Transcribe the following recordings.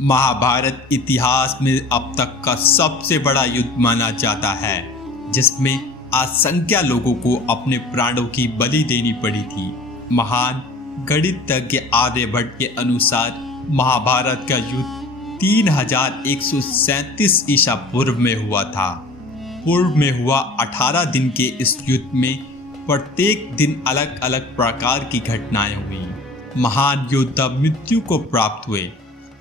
महाभारत इतिहास में अब तक का सबसे बड़ा युद्ध माना जाता है, जिसमें असंख्य लोगों को अपने प्राणों की बलि देनी पड़ी थी। महान गणितज्ञ आर्यभट्ट के अनुसार महाभारत का युद्ध 3137 ईसा पूर्व में हुआ था। पूर्व में हुआ 18 दिन के इस युद्ध में प्रत्येक दिन अलग अलग प्रकार की घटनाएं हुई। महान योद्धा मृत्यु को प्राप्त हुए।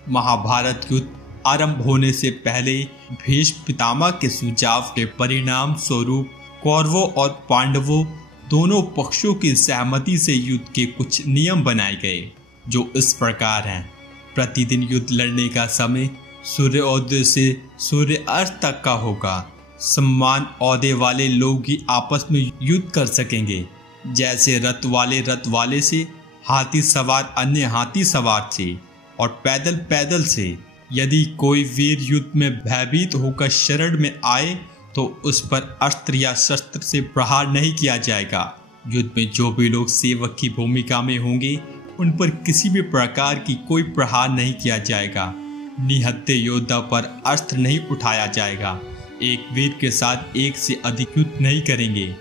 महाभारत युद्ध आरंभ होने से पहले भीष्म पितामह के सुझाव के परिणाम स्वरूप कौरवों और पांडवों दोनों पक्षों की सहमति से युद्ध के कुछ नियम बनाए गए, जो इस प्रकार हैं। प्रतिदिन युद्ध लड़ने का समय सूर्योदय से सूर्यास्त तक का होगा। सम्मान ओहदे वाले लोग ही आपस में युद्ध कर सकेंगे, जैसे रथ वाले से, हाथी सवार अन्य हाथी सवार से और पैदल पैदल से। यदि कोई वीर युद्ध में भयभीत होकर शरण में आए तो उस पर अस्त्र या शस्त्र से प्रहार नहीं किया जाएगा। युद्ध में जो भी लोग सेवक की भूमिका में होंगे उन पर किसी भी प्रकार की कोई प्रहार नहीं किया जाएगा। निहत्थे योद्धा पर अस्त्र नहीं उठाया जाएगा। एक वीर के साथ एक से अधिक युद्ध नहीं करेंगे।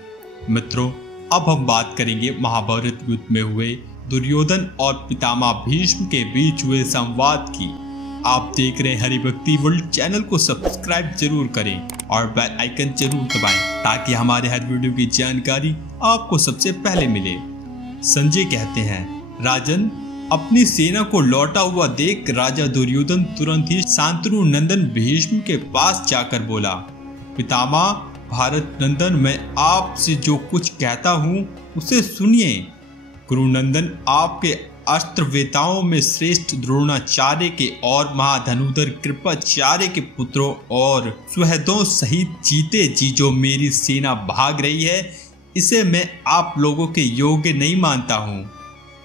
मित्रों, अब हम बात करेंगे महाभारत युद्ध में हुए दुर्योधन और पितामह भीष्म के बीच हुए संवाद की। आप देख रहे हरिभक्ति वर्ल्ड चैनल को सब्सक्राइब जरूर करें और बेल आइकन जरूर दबाएं, ताकि हमारे हर वीडियो की जानकारी आपको सबसे पहले मिले। संजय कहते हैं, राजन, अपनी सेना को लौटा हुआ देख राजा दुर्योधन तुरंत ही शांतनु नंदन भीष्म के पास जाकर बोला, पितामह भारत नंदन, मैं आपसे जो कुछ कहता हूँ उसे सुनिए। कुरुनंदन, आपके अस्त्रवेताओं में श्रेष्ठ द्रोणाचार्य के और महाधनुधर कृपाचार्य के पुत्रों और सुहृदों सहित जीते जी जो मेरी सेना भाग रही है, इसे मैं आप लोगों के योग्य नहीं मानता हूँ।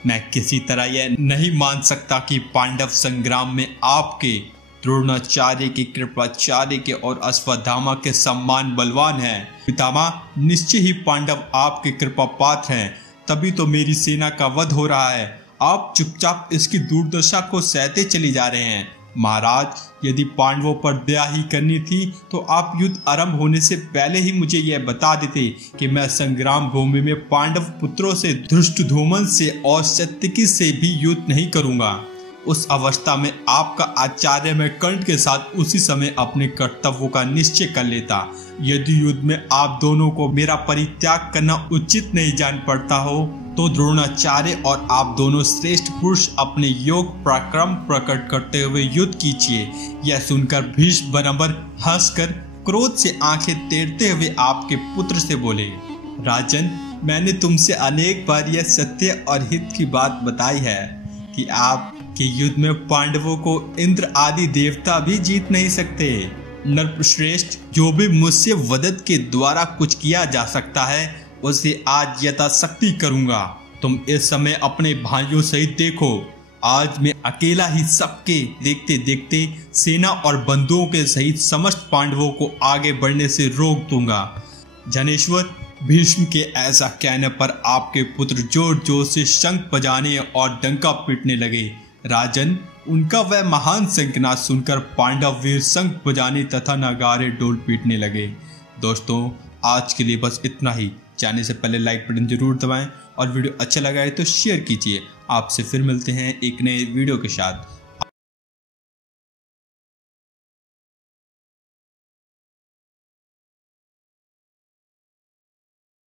मैं किसी तरह यह नहीं मान सकता कि पांडव संग्राम में आपके, द्रोणाचार्य के, कृपाचार्य के और अश्वत्थामा के सम्मान बलवान हैं। पितामह, निश्चय ही पांडव आपके कृपा पात्र हैं, तभी तो मेरी सेना का वध हो रहा है। आप चुपचाप इसकी दुर्दशा को सहते चले जा रहे हैं। महाराज, यदि पांडवों पर दया ही करनी थी तो आप युद्ध आरंभ होने से पहले ही मुझे यह बता देते कि मैं संग्राम भूमि में पांडव पुत्रों से, धृष्टद्युम्न से और सात्यकी से भी युद्ध नहीं करूंगा। उस अवस्था में आपका आचार्य में कर्ण के साथ उसी समय अपने कर्तव्यों का निश्चय कर लेता। यदि युद्ध में आप दोनों को मेरा परित्याग करना उचित नहीं जान पड़ता हो तो द्रोणाचार्य और आप दोनों श्रेष्ठ पुरुष अपने योग पराक्रम प्रकट करते हुए युद्ध कीजिए। यह सुनकर भीष्म बराबर हंसकर क्रोध से आंखें टेढ़ते हुए आपके पुत्र से बोले, राजन, मैंने तुमसे अनेक बार यह सत्य और हित की बात बताई है कि आप के युद्ध में पांडवों को इंद्र आदि देवता भी जीत नहीं सकते। नरश्रेष्ठ, जो भी मुझसे वदत के द्वारा कुछ किया जा सकता है उसे आज यथाशक्ति करूंगा। तुम इस समय अपने भाइयों सहित देखो, आज मैं अकेला ही सबके देखते देखते सेना और बंधुओं के सहित समस्त पांडवों को आगे बढ़ने से रोक दूंगा। जनेश्वर, भीष्म के ऐसा कहने पर आपके पुत्र जोर जोर से शंख बजाने और डंका पीटने लगे। राजन, उनका वह महान शंखनाद सुनकर पांडव वीर शंख बजाने तथा नगारे डोल पीटने लगे। दोस्तों, आज के लिए बस इतना ही। जाने से पहले लाइक बटन जरूर दबाएं और वीडियो अच्छा लगा है तो शेयर कीजिए। आपसे फिर मिलते हैं एक नए वीडियो के साथ।